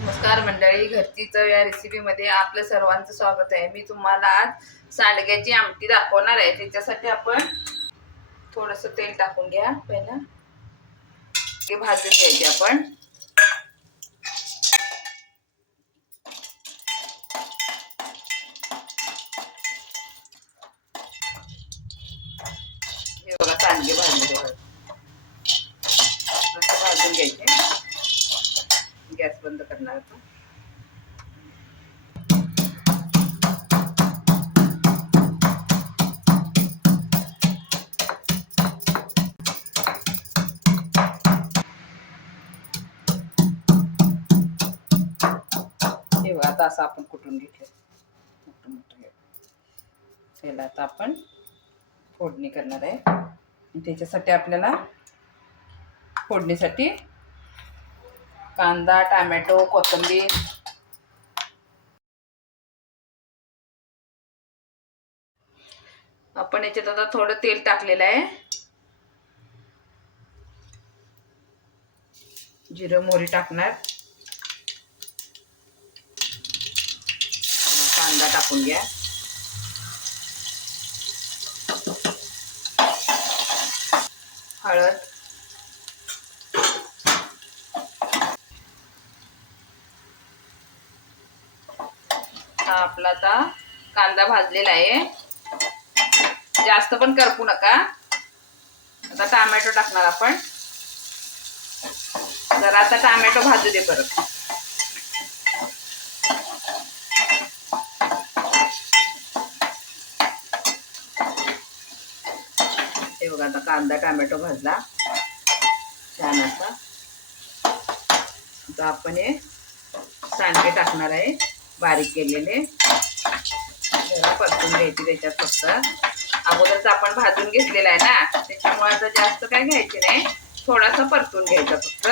नमस्कार मंडळी, घरची चव या रेसिपीमध्ये आपलं सर्वांचं स्वागत आहे। मी तुम्हाला आज सांडग्याची आमटी दाखवणार आहे। त्याच्यासाठी आपण थोडंसं तेल टाकून घ्या। पहिला ते भाजून घ्यायचे आपण। हे बघा सांडगे भाजले, भाजून घ्यायचे। गॅस बंद करणार आता। हे बघा आता असं आपण कुटून घेतलं। त्याला आता आपण फोडणी करणार आहे। त्याच्यासाठी आपल्याला फोडणीसाठी कांदा, टोमॅटो, कोथिंबीर, आपण याच्यात आता थोडं तेल टाकलेलं आहे। जिरं मोहरी टाकणार। कांदा टाकून घ्या। हळद, हा आपला आता कांदा भाजलेला आहे। जास्त पण करपू नका। आता टोमॅटो टाकणार आपण। जरा आता टोमॅटो भाजू दे परत। हे बघा आता कांदा टोमॅटो भाजला छान असा। आता आपण हे सांडगे टाकणार आहे बारीक केलेले। जरा परतून घ्यायची त्याच्यात। फक्त अगोदरच आपण भाजून घेतलेला आहे ना, त्याच्यामुळे आता जास्त काय घ्यायचे नाही, थोडासा परतून घ्यायचा फक्त।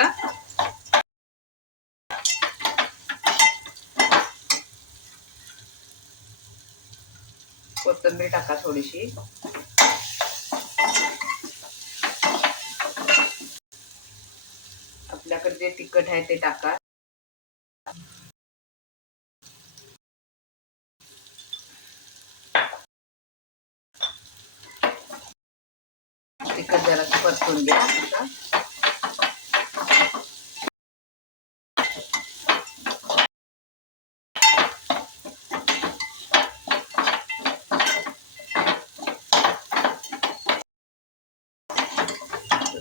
कोथिंबीर टाका थोडीशी। आपल्याकडे जे तिखट आहे ते टाका। तिखट जरा परतून घ्या आता।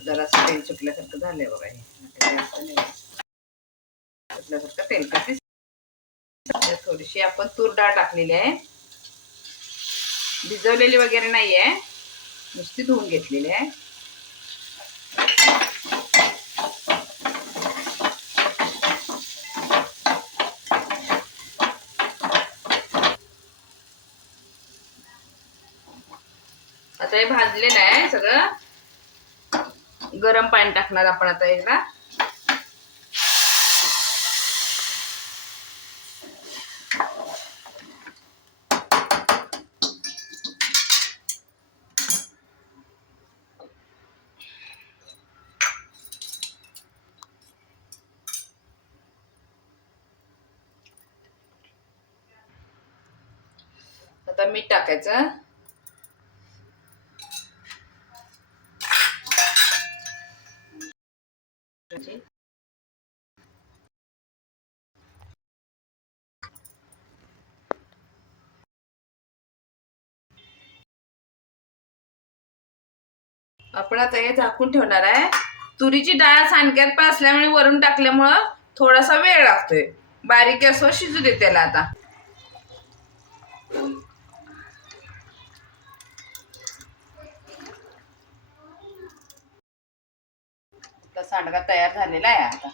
जरा तेल सुटल्यासारखं झालंय बघा। हे जास्त नाही सुटल्यासारखं तेलकट दिसतंय। थोडीशी आपण तूर डाळ टाकलेली आहे, भिजवलेली वगैरे नाहीये, नुसती धुवून घेतलेली आहे। आता हे भाजलेलं आहे सगळं। गरम पाणी टाकणार आपण आता एकदा। आता मीठ टाकायचं। आपण आता हे झाकून ठेवणार आहे। तुरीची डाळ सांडग्यात पण असल्यामुळे वरून टाकल्यामुळं थोडासा वेळ लागतोय। बारीक गॅसवर शिजू दे त्याला आता। सांडगा तयार झालेला आहे आता।